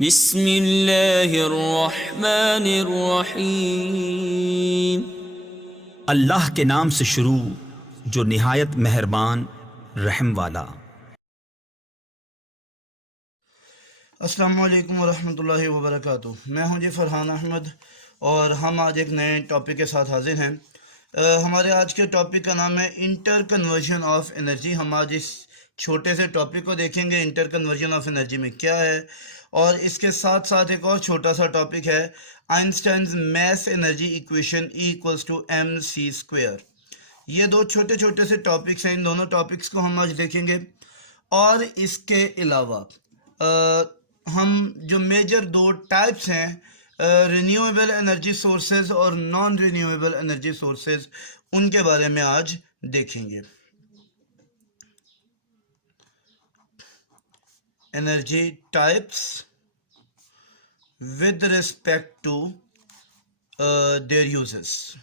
बिस्मिल्लाहिर्रहमानिर्रहीम। अल्लाह के नाम से शुरू जो निहायत मेहरबान रहम वाला। अस्सलामु अलैकुम वरहमतुल्लाहि वबरकातुहू। मैं हूं जी फरहान अहमद और हम आज एक नए टॉपिक के साथ हाजिर हैं। हमारे आज के टॉपिक का नाम है इंटर कन्वर्जन ऑफ एनर्जी। हम आज इस छोटे से टॉपिक को देखेंगे, इंटर कन्वर्जन ऑफ एनर्जी में क्या है, और इसके साथ साथ एक और छोटा सा टॉपिक है Einstein's mass energy equation E = mc²। ये दो छोटे छोटे से टॉपिक्स हैं, इन दोनों टॉपिक्स को हम आज देखेंगे। और इसके अलावा हम जो मेजर दो टाइप्स हैं, रिन्यूएबल एनर्जी सोर्सेज और नॉन रिन्यूएबल एनर्जी सोर्सेज, उनके बारे में आज देखेंगे। Energy types with respect to their uses.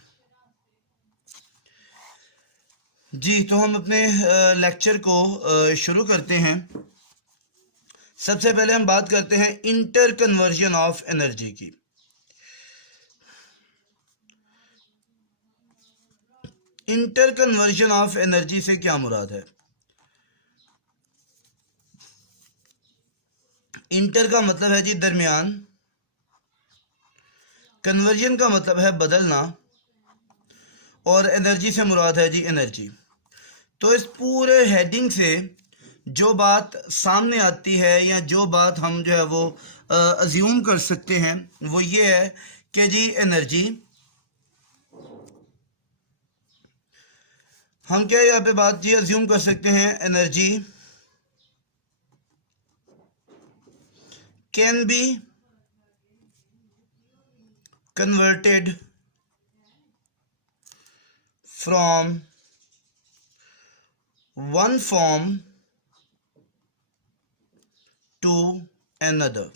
जी, तो हम अपने लेक्चर को शुरू करते हैं। सबसे पहले हम बात करते हैं इंटर कन्वर्जन ऑफ एनर्जी की। इंटर कन्वर्जन ऑफ एनर्जी से क्या मुराद है? इंटर का मतलब है जी दरमियान, कन्वर्जन का मतलब है बदलना, और एनर्जी से मुराद है जी एनर्जी। तो इस पूरे हेडिंग से जो बात सामने आती है या जो बात हम जो है वो अज्यूम कर सकते हैं वो ये है कि जी एनर्जी, हम क्या यहाँ पे बात ये अज्यूम कर सकते हैं, energy can be converted from one form to another।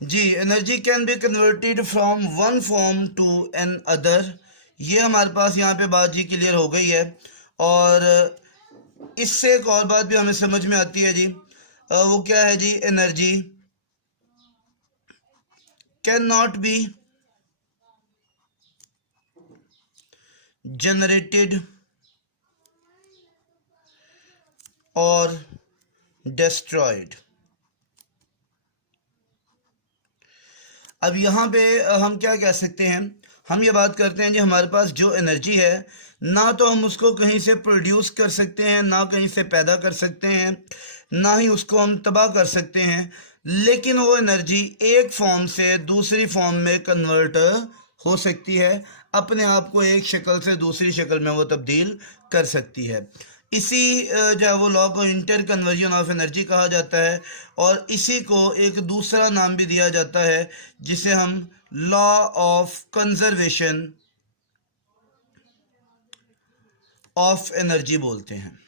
जी, energy can be converted from one form to another. ये हमारे पास यहाँ पे बात जी क्लियर हो गई है। और इससे एक और बात भी हमें समझ में आती है जी, वो क्या है जी, energy can not be generated और destroyed। अब यहाँ पे हम क्या कह सकते हैं, हम ये बात करते हैं जी हमारे पास जो एनर्जी है, ना तो हम उसको कहीं से प्रोड्यूस कर सकते हैं, ना कहीं से पैदा कर सकते हैं, ना ही उसको हम तबाह कर सकते हैं, लेकिन वो एनर्जी एक फॉर्म से दूसरी फॉर्म में कन्वर्ट हो सकती है, अपने आप को एक शक्ल से दूसरी शक्ल में वो तब्दील कर सकती है। इसी जो है वो लॉ को इंटर कन्वर्जन ऑफ एनर्जी कहा जाता है, और इसी को एक दूसरा नाम भी दिया जाता है जिसे हम law of conservation of energy बोलते हैं।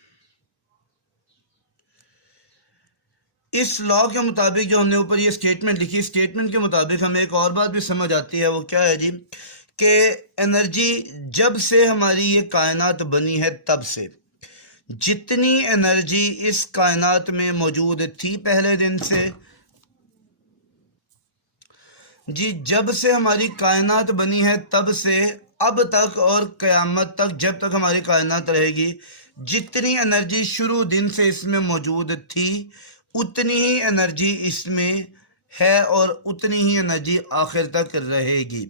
इस लॉ के मुताबिक जो हमने ऊपर ये स्टेटमेंट लिखी, स्टेटमेंट के मुताबिक हमें एक और बात भी समझ आती है, वो क्या है जी, कि एनर्जी जब से हमारी ये कायनात बनी है तब से जितनी एनर्जी इस कायनात में मौजूद थी पहले दिन से, जी जब से हमारी कायनात बनी है तब से अब तक और क़यामत तक, जब तक हमारी कायनात रहेगी, जितनी एनर्जी शुरू दिन से इसमें मौजूद थी उतनी ही एनर्जी इसमें है और उतनी ही एनर्जी आखिर तक रहेगी।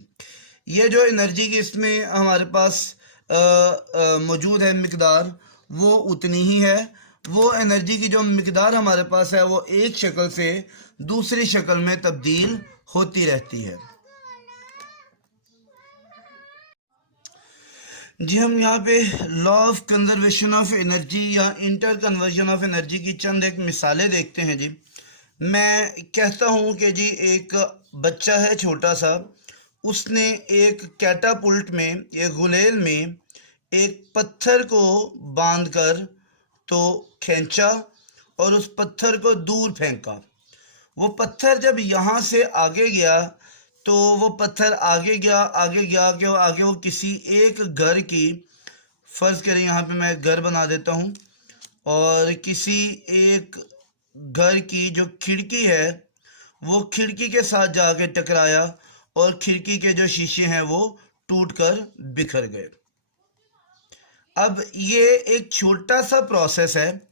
ये जो एनर्जी की इसमें हमारे पास मौजूद है मिकदार, वो उतनी ही है। वो एनर्जी की जो मिकदार हमारे पास है वो एक शक्ल से दूसरी शक्ल में तब्दील होती रहती है। जी, हम यहाँ पे law of conservation of energy या इंटर कन्वर्जन ऑफ एनर्जी की चंद एक मिसालें देखते हैं जी। मैं कहता हूँ कि जी एक बच्चा है छोटा सा, उसने एक कैटापुल्ट में, एक गुलेल में एक पत्थर को बांधकर तो खींचा और उस पत्थर को दूर फेंका। वो पत्थर जब यहाँ से आगे गया तो वो पत्थर आगे गया कि आगे वो किसी एक घर की, फ़र्ज़ करें यहाँ पे मैं घर बना देता हूँ, और किसी एक घर की जो खिड़की है वो खिड़की के साथ जाके टकराया और खिड़की के जो शीशे हैं वो टूटकर बिखर गए। अब ये एक छोटा सा प्रोसेस है।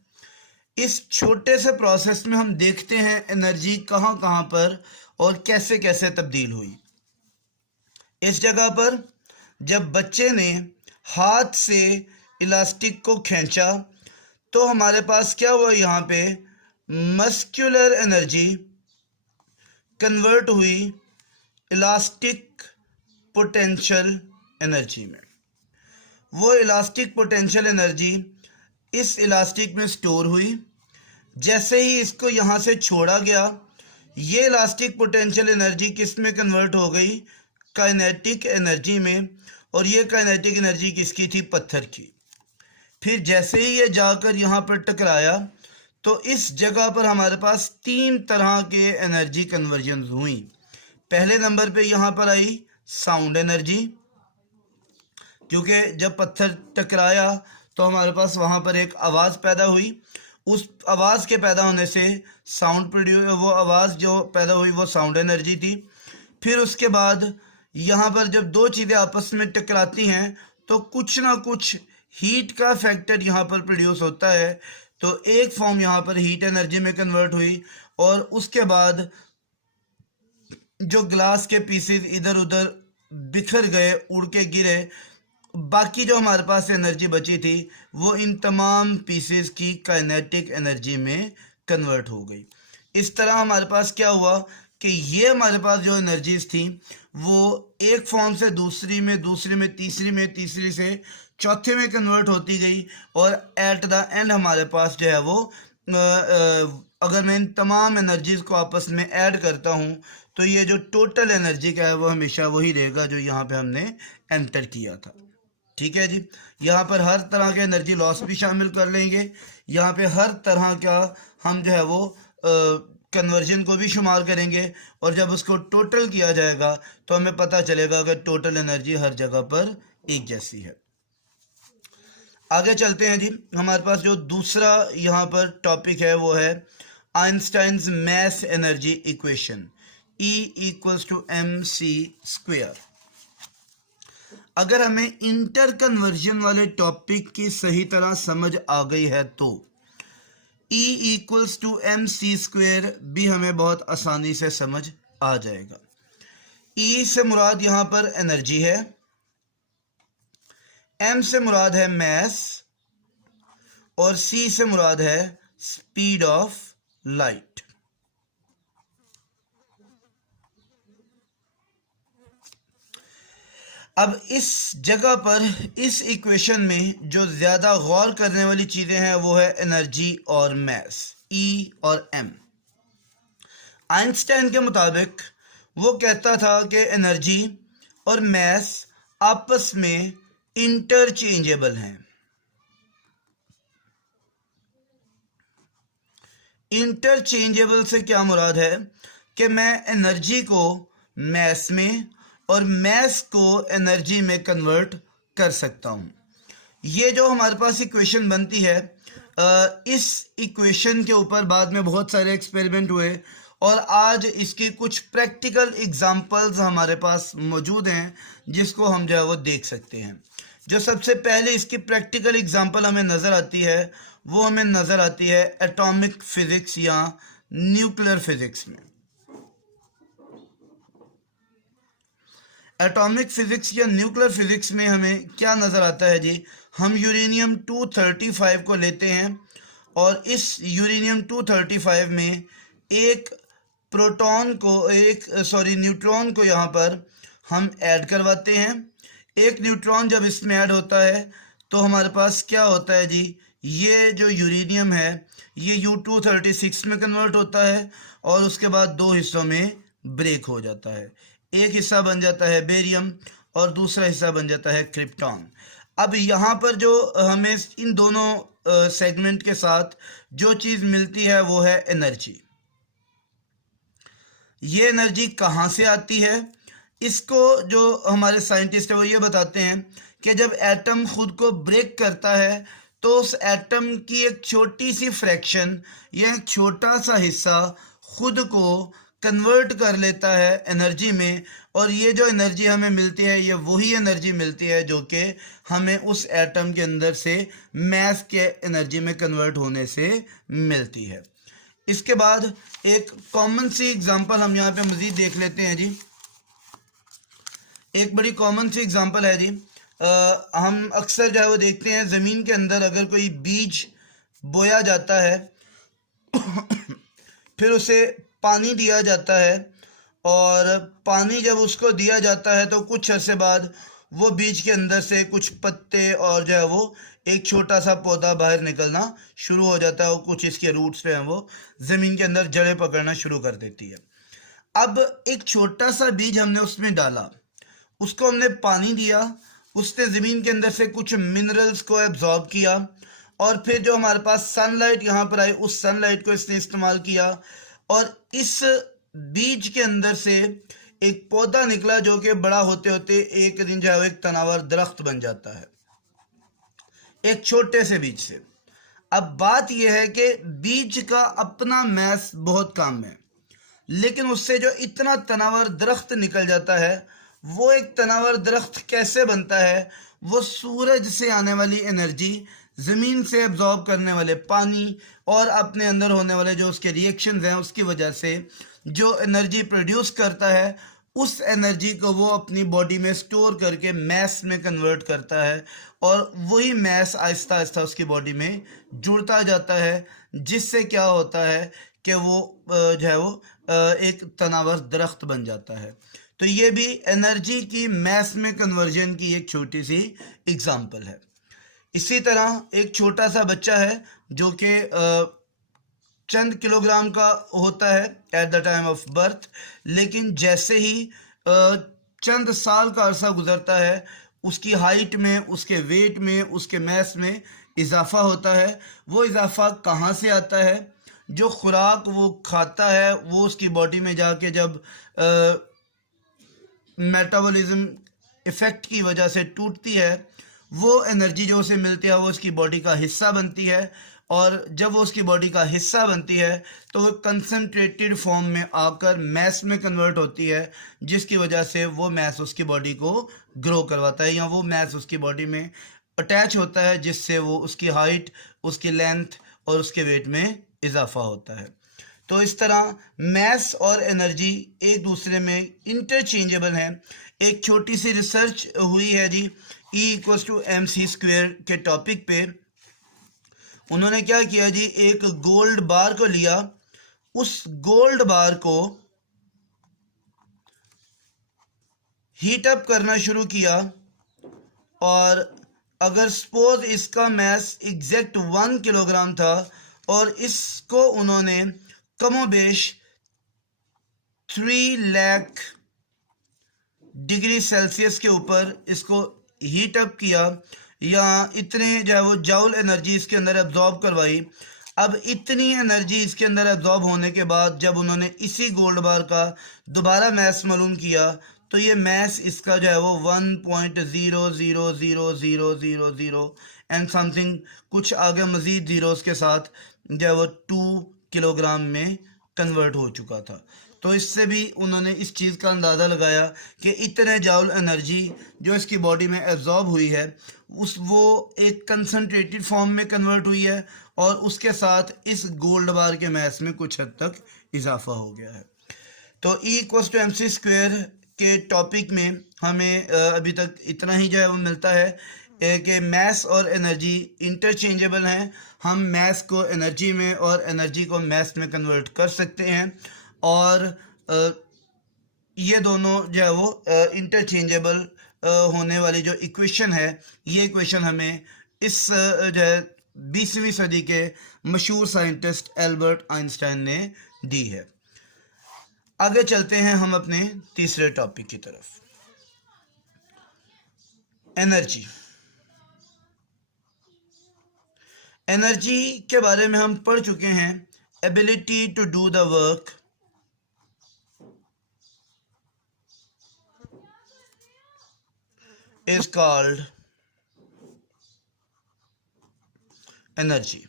इस छोटे से प्रोसेस में हम देखते हैं एनर्जी कहाँ कहाँ पर और कैसे कैसे तब्दील हुई। इस जगह पर जब बच्चे ने हाथ से इलास्टिक को खींचा तो हमारे पास क्या हुआ, यहाँ पे मस्कुलर एनर्जी कन्वर्ट हुई इलास्टिक पोटेंशियल एनर्जी में। वो इलास्टिक पोटेंशियल एनर्जी इस इलास्टिक में स्टोर हुई। जैसे ही इसको यहाँ से छोड़ा गया, ये इलास्टिक पोटेंशियल एनर्जी किस में कन्वर्ट हो गई, काइनेटिक एनर्जी में। और ये काइनेटिक एनर्जी किसकी थी, पत्थर की। फिर जैसे ही ये जाकर यहाँ पर टकराया तो इस जगह पर हमारे पास 3 तरह के एनर्जी कन्वर्जन हुई। पहले नंबर पे यहाँ पर आई साउंड एनर्जी, क्योंकि जब पत्थर टकराया तो हमारे पास वहाँ पर एक आवाज़ पैदा हुई। उस आवाज़ के पैदा होने से साउंड प्रोड्यूस, वो आवाज़ जो पैदा हुई वो साउंड एनर्जी थी। फिर उसके बाद यहाँ पर जब 2 चीज़ें आपस में टकराती हैं तो कुछ ना कुछ हीट का फैक्टर यहाँ पर प्रोड्यूस होता है। तो एक फॉर्म यहाँ पर हीट एनर्जी में कन्वर्ट हुई और उसके बाद जो ग्लास के पीसेस इधर उधर बिखर गए, उड़ के गिरे, बाकी जो हमारे पास एनर्जी बची थी वो इन तमाम पीसेस की काइनेटिक एनर्जी में कन्वर्ट हो गई। इस तरह हमारे पास क्या हुआ कि ये हमारे पास जो एनर्जीज थी वो एक फॉर्म से दूसरी में, दूसरी में तीसरी में, तीसरी से चौथे में कन्वर्ट होती गई। और एट द एंड हमारे पास जो है वो अगर मैं इन तमाम एनर्जीज को आपस में ऐड करता हूँ तो ये जो टोटल एनर्जी का है वो हमेशा वही रहेगा जो यहाँ पे हमने एंटर किया था। ठीक है जी। यहाँ पर हर तरह के एनर्जी लॉस भी शामिल कर लेंगे। यहाँ पे हर तरह का हम जो है वो कन्वर्जन को भी शुमार करेंगे और जब उसको टोटल किया जाएगा तो हमें पता चलेगा कि टोटल एनर्जी हर जगह पर एक जैसी है। आगे चलते हैं जी। हमारे पास जो दूसरा यहाँ पर टॉपिक है वो है Einstein's mass energy equation, E = mc²। अगर हमें इंटर कन्वर्जन वाले टॉपिक की सही तरह समझ आ गई है तो E = mc² भी हमें बहुत आसानी से समझ आ जाएगा। E से मुराद यहाँ पर एनर्जी है, M से मुराद है मैस और C से मुराद है स्पीड ऑफ लाइट। अब इस जगह पर इस इक्वेशन में जो ज़्यादा गौर करने वाली चीज़ें हैं वो है एनर्जी और मैस, E और M। आइंस्टाइन के मुताबिक वो कहता था कि एनर्जी और मैस आपस में इंटरचेंजेबल हैं। इंटरचेंजेबल से क्या मुराद है कि मैं एनर्जी को मैस में और मैस को एनर्जी में कन्वर्ट कर सकता हूँ। ये जो हमारे पास इक्वेशन बनती है, इस इक्वेशन के ऊपर बाद में बहुत सारे एक्सपेरिमेंट हुए और आज इसकी कुछ प्रैक्टिकल एग्जांपल्स हमारे पास मौजूद हैं जिसको हम जो है वो देख सकते हैं। जो सबसे पहले इसकी प्रैक्टिकल एग्जांपल हमें नज़र आती है वो हमें नज़र आती है एटॉमिक फिज़िक्स या न्यूक्लियर फिज़िक्स में। एटॉमिक फिज़िक्स या न्यूक्लियर फिज़िक्स में हमें क्या नज़र आता है जी, हम यूरेनियम 235 को लेते हैं और इस यूरेनियम 235 में एक न्यूट्रॉन को यहाँ पर हम ऐड करवाते हैं। एक न्यूट्रॉन जब इसमें ऐड होता है तो हमारे पास क्या होता है जी, ये जो यूरेनियम है ये U236 में कन्वर्ट होता है और उसके बाद 2 हिस्सों में ब्रेक हो जाता है। एक हिस्सा बन जाता है बेरियम और दूसरा हिस्सा बन जाता है क्रिप्टॉन। अब यहाँ पर जो हमें इन दोनों सेगमेंट के साथ जो चीज़ मिलती है वो है एनर्जी। ये एनर्जी कहाँ से आती है, इसको जो हमारे साइंटिस्ट है वो ये बताते हैं कि जब एटम खुद को ब्रेक करता है तो उस एटम की एक छोटी सी फ्रैक्शन या एक छोटा सा हिस्सा खुद को कन्वर्ट कर लेता है एनर्जी में, और ये जो एनर्जी हमें मिलती है ये वही एनर्जी मिलती है जो कि हमें उस एटम के अंदर से मैस के एनर्जी में कन्वर्ट होने से मिलती है। इसके बाद एक कॉमन सी एग्जांपल हम यहाँ पे मज़ीद देख लेते हैं जी। एक बड़ी कॉमन सी एग्जांपल है जी, हम अक्सर जो है वो देखते हैं ज़मीन के अंदर अगर कोई बीज बोया जाता है फिर उसे पानी दिया जाता है, और पानी जब उसको दिया जाता है तो कुछ अरसे बाद वो बीज के अंदर से कुछ पत्ते और जो है वो एक छोटा सा पौधा बाहर निकलना शुरू हो जाता है, और कुछ इसके रूट्स जो हैं वो ज़मीन के अंदर जड़ें पकड़ना शुरू कर देती है। अब एक छोटा सा बीज हमने उसमें डाला, उसको हमने पानी दिया, उसने ज़मीन के अंदर से कुछ मिनरल्स को एब्जॉर्ब किया, और फिर जो हमारे पास सनलाइट यहाँ पर आई उस सनलाइट को इसने इस्तेमाल किया, और इस बीज के अंदर से एक पौधा निकला जो कि बड़ा होते होते एक दिन जो है एक तनावर दरख्त बन जाता है एक छोटे से बीज से। अब बात यह है कि बीज का अपना मैस बहुत कम है, लेकिन उससे जो इतना तनावर दरख्त निकल जाता है, वो एक तनावर दरख्त कैसे बनता है? वो सूरज से आने वाली एनर्जी, ज़मीन से एब्जॉर्ब करने वाले पानी और अपने अंदर होने वाले जो उसके रिएक्शंस हैं उसकी वजह से जो एनर्जी प्रोड्यूस करता है, उस एनर्जी को वो अपनी बॉडी में स्टोर करके मैस में कन्वर्ट करता है, और वही मैस आहिस्ता आहिस्ता उसकी बॉडी में जुड़ता जाता है, जिससे क्या होता है कि वो जो है वो एक तनावर दरख्त बन जाता है। तो ये भी एनर्जी की मैस में कन्वर्जन की एक छोटी सी एग्जांपल है। इसी तरह एक छोटा सा बच्चा है जो कि चंद किलोग्राम का होता है at the time of birth, लेकिन जैसे ही चंद साल का अरसा गुजरता है उसकी हाइट में, उसके वेट में, उसके मैस में इजाफा होता है। वो इजाफा कहाँ से आता है? जो खुराक वो खाता है वो उसकी बॉडी में जाके जब मेटाबॉलिज्म इफ़ेक्ट की वजह से टूटती है, वो एनर्जी जो उसे मिलती है वो उसकी बॉडी का हिस्सा बनती है, और जब वो उसकी बॉडी का हिस्सा बनती है तो वो कंसनट्रेटेड फॉर्म में आकर मैस में कन्वर्ट होती है, जिसकी वजह से वो मैस उसकी बॉडी को ग्रो करवाता है, या वो मैस उसकी बॉडी में अटैच होता है, जिससे वो उसकी हाइट, उसकी लेंथ और उसके वेट में इजाफा होता है। तो इस तरह मैस और एनर्जी एक दूसरे में इंटरचेंजेबल हैं। एक छोटी सी रिसर्च हुई है जी E=mc² के टॉपिक पे। उन्होंने क्या किया जी, एक गोल्ड बार को लिया, उस गोल्ड बार को हीट अप करना शुरू किया, और अगर सपोज इसका मैस एग्जैक्ट 1 किलोग्राम था और इसको उन्होंने कमोबेश 3 लाख डिग्री सेल्सियस के ऊपर इसको हीट अप किया, या इतने जो है वो जाउल एनर्जी इसके अंदर एब्जॉर्ब करवाई। अब इतनी एनर्जी इसके अंदर एब्जॉर्ब होने के बाद जब उन्होंने इसी गोल्ड बार का दोबारा मैस मालूम किया, तो ये मैस इसका जो है वो 1.000000 एंड समथिंग, कुछ आगे मज़ीद ज़ीरोज़ के साथ जो है वो 2 किलोग्राम में कन्वर्ट हो चुका था। तो इससे भी उन्होंने इस चीज़ का अंदाज़ा लगाया कि इतने जाउल एनर्जी जो इसकी बॉडी में एब्जॉर्ब हुई है वो एक कंसनट्रेटेड फॉर्म में कन्वर्ट हुई है, और उसके साथ इस गोल्ड बार के मैस में कुछ हद तक इजाफा हो गया है। तो E=mc² के टॉपिक में हमें अभी तक इतना ही जो है वो मिलता है कि मैस और एनर्जी इंटरचेंजेबल हैं। हम मैस को एनर्जी में और एनर्जी को मैस में कन्वर्ट कर सकते हैं, और ये दोनों जो है वो इंटरचेंजेबल होने वाली जो इक्वेशन है, ये इक्वेशन हमें इस जो है 20वीं सदी के मशहूर साइंटिस्ट एल्बर्ट आइंस्टाइन ने दी है। आगे चलते हैं हम अपने तीसरे टॉपिक की तरफ, एनर्जी। एनर्जी के बारे में हम पढ़ चुके हैं, ability to do the work is called energy.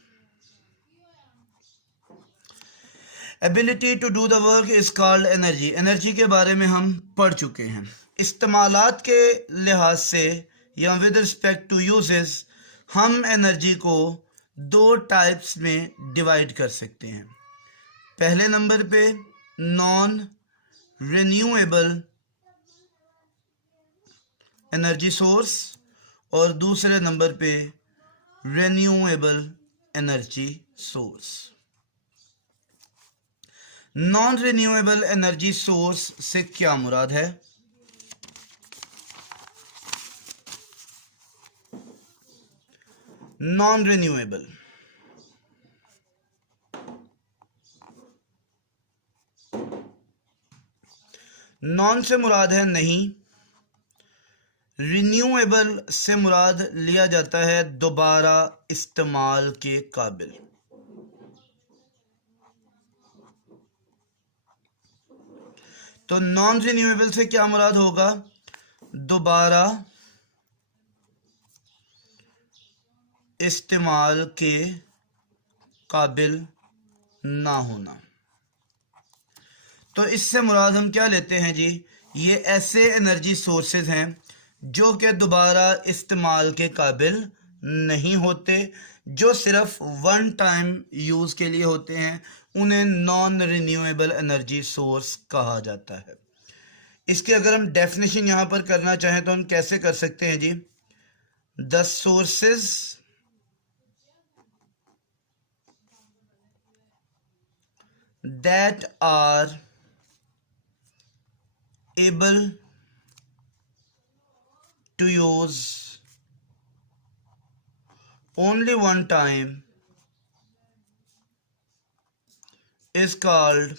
Ability to do the work is called energy. Energy के बारे में हम पढ़ चुके हैं। इस्तेमालात के लिहाज से या विद रिस्पेक्ट टू यूजेस हम एनर्जी को दो टाइप्स में डिवाइड कर सकते हैं। पहले नंबर पे नॉन रिन्यूएबल एनर्जी सोर्स और दूसरे नंबर पे renewable energy source. Non renewable energy source से क्या मुराद है? नॉन रिन्यूएबल नॉन से मुराद है नहीं, रिन्यूएबल से मुराद लिया जाता है दोबारा इस्तेमाल के काबिल। तो नॉन रिन्यूएबल से क्या मुराद होगा? दोबारा इस्तेमाल के काबिल ना होना। तो इससे मुराद हम क्या लेते हैं जी? ये ऐसे एनर्जी सोर्सेज हैं जो कि दोबारा इस्तेमाल के काबिल नहीं होते, जो सिर्फ वन टाइम यूज़ के लिए होते हैं, उन्हें नॉन रिन्यूएबल एनर्जी सोर्स कहा जाता है। इसके अगर हम डेफिनेशन यहाँ पर करना चाहें तो हम कैसे कर सकते हैं जी? The sources that are able to use only one time is called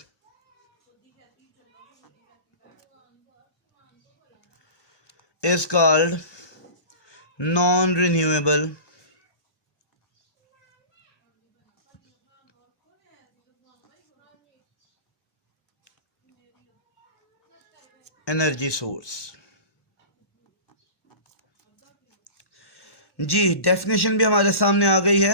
non-renewable energy source. जी डेफिनेशन भी हमारे सामने आ गई है।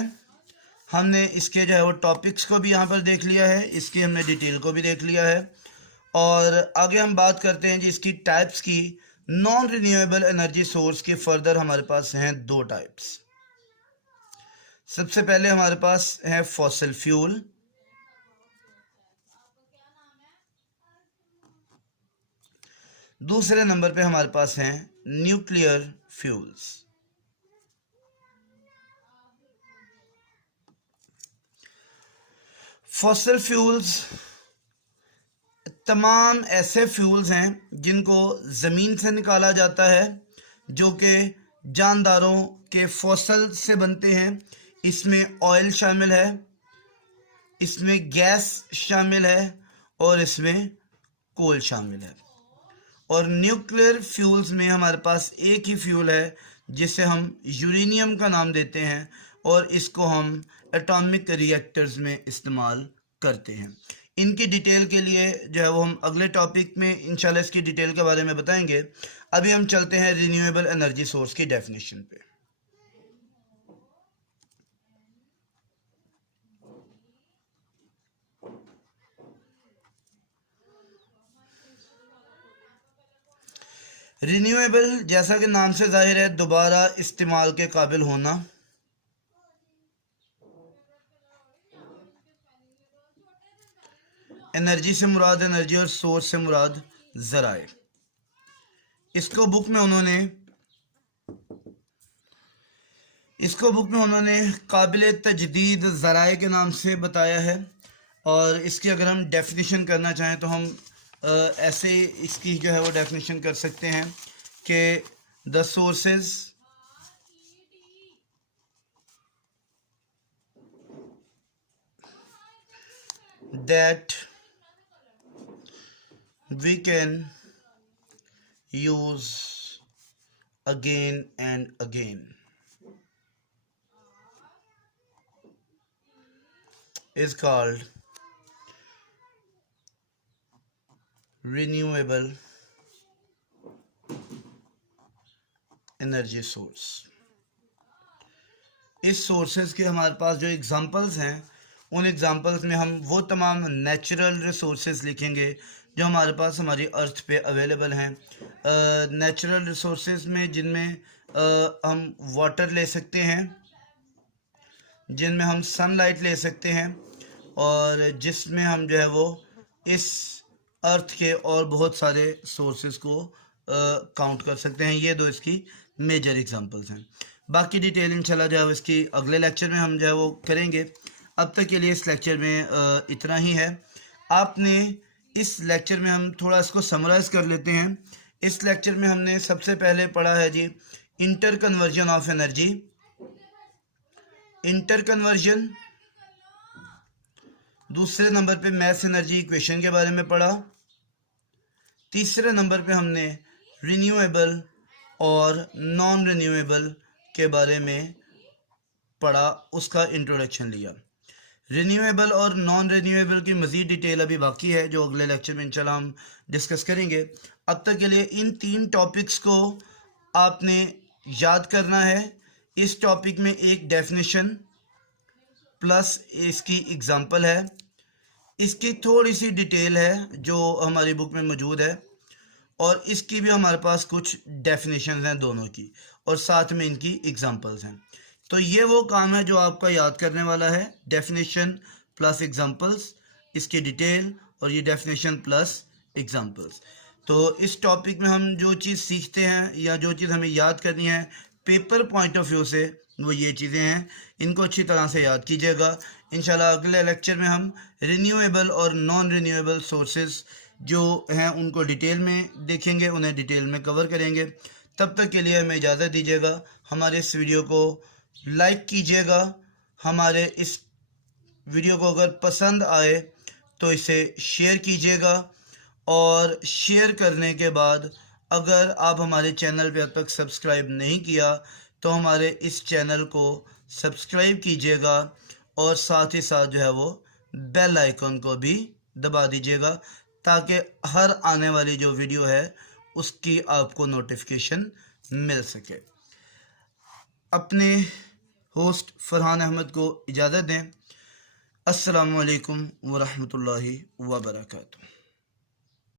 हमने इसके जो है वो टॉपिक्स को भी यहाँ पर देख लिया है, इसकी हमने डिटेल को भी देख लिया है, और आगे हम बात करते हैं जी इसकी टाइप्स की। नॉन रिन्यूएबल एनर्जी सोर्स की फर्दर हमारे पास हैं दो टाइप्स। सबसे पहले हमारे पास है फॉसिल फ्यूल, दूसरे नंबर पे हमारे पास हैं न्यूक्लियर फ्यूल्स। फॉसिल फ्यूल्स तमाम ऐसे फ्यूल्स हैं जिनको ज़मीन से निकाला जाता है, जो कि जानदारों के फॉसल से बनते हैं। इसमें ऑयल शामिल है, इसमें गैस शामिल है और इसमें कोल शामिल है। और न्यूक्लियर फ्यूल्स में हमारे पास एक ही फ्यूल है जिसे हम यूरेनियम का नाम देते हैं, और इसको हम एटॉमिक रिएक्टर्स में इस्तेमाल करते हैं। इनकी डिटेल के लिए जो है वो हम अगले टॉपिक में इंशाल्लाह इसकी डिटेल के बारे में बताएंगे। अभी हम चलते हैं रिन्यूएबल एनर्जी सोर्स की डेफिनेशन पे। रिन्यूएबल जैसा कि नाम से जाहिर है दोबारा इस्तेमाल के काबिल होना। एनर्जी से मुराद एनर्जी और सोर्स से मुराद ज़राए। इसको बुक में उन्होंने काबिल तजदीद ज़राए के नाम से बताया है। और इसकी अगर हम डेफिनेशन करना चाहें तो हम ऐसे इसकी जो है वो डेफिनेशन कर सकते हैं कि the sources that we can use again and again is called renewable energy source। इस सोर्सेज के हमारे पास जो एग्ज़ाम्पल्स हैं, उन एग्ज़ाम्पल्स में हम वो तमाम नेचुरल रिसोर्सेज लिखेंगे जो हमारे पास हमारी अर्थ पे अवेलेबल हैं। नेचुरल रिसोर्सेज में जिनमें हम वाटर ले सकते हैं, जिनमें हम सनलाइट ले सकते हैं, और जिसमें हम जो है वो इस अर्थ के और बहुत सारे सोर्सेज को काउंट कर सकते हैं। ये दो इसकी मेजर एग्जांपल्स हैं। बाकी डिटेल इंशाल्लाह जो है इसकी अगले लेक्चर में हम जो है वो करेंगे। अब तक के लिए इस लेक्चर में इतना ही है। आपने इस लेक्चर में हम थोड़ा इसको समराइज़ कर लेते हैं। इस लेक्चर में हमने सबसे पहले पढ़ा है जी inter conversion of energy, inter conversion. दूसरे नंबर पे मैस एनर्जी इक्वेशन के बारे में पढ़ा। तीसरे नंबर पे हमने रिन्यूएबल और नॉन रिन्यूएबल के बारे में पढ़ा, उसका इंट्रोडक्शन लिया। रिन्यूएबल और नॉन रिन्यूएबल की मज़ीद डिटेल अभी बाकी है जो अगले लेक्चर में इंशाल्लाह हम डिस्कस करेंगे। अब तक के लिए इन 3 टॉपिक्स को आपने याद करना है। इस टॉपिक में एक डेफिनेशन प्लस इसकी एग्जांपल है, इसकी थोड़ी सी डिटेल है जो हमारी बुक में मौजूद है, और इसकी भी हमारे पास कुछ डेफिनेशंस हैं दोनों की, और साथ में इनकी एग्जांपल्स हैं। तो ये वो काम है जो आपका याद करने वाला है, डेफिनेशन प्लस एग्जांपल्स, इसकी डिटेल, और ये डेफिनेशन प्लस एग्जांपल्स। तो इस टॉपिक में हम जो चीज़ सीखते हैं या जो चीज़ हमें याद करनी है पेपर पॉइंट ऑफ व्यू से, वो ये चीज़ें हैं। इनको अच्छी तरह से याद कीजिएगा। इंशाल्लाह अगले लेक्चर में हम रिन्यूएबल और नॉन रिन्यूएबल सोर्सेज जो हैं उनको डिटेल में देखेंगे, उन्हें डिटेल में कवर करेंगे। तब तक के लिए हमें इजाज़त दीजिएगा। हमारे इस वीडियो को लाइक कीजिएगा। हमारे इस वीडियो को अगर पसंद आए तो इसे शेयर कीजिएगा, और शेयर करने के बाद अगर आप हमारे चैनल पे अब तक सब्सक्राइब नहीं किया तो हमारे इस चैनल को सब्सक्राइब कीजिएगा, और साथ ही साथ जो है वो बेल आइकन को भी दबा दीजिएगा ताकि हर आने वाली जो वीडियो है उसकी आपको नोटिफिकेशन मिल सके। अपने होस्ट फरहान अहमद को इजाज़त दें। अस्सलामु अलैकुम वरहमतुल्लाहि वबरकातुहू।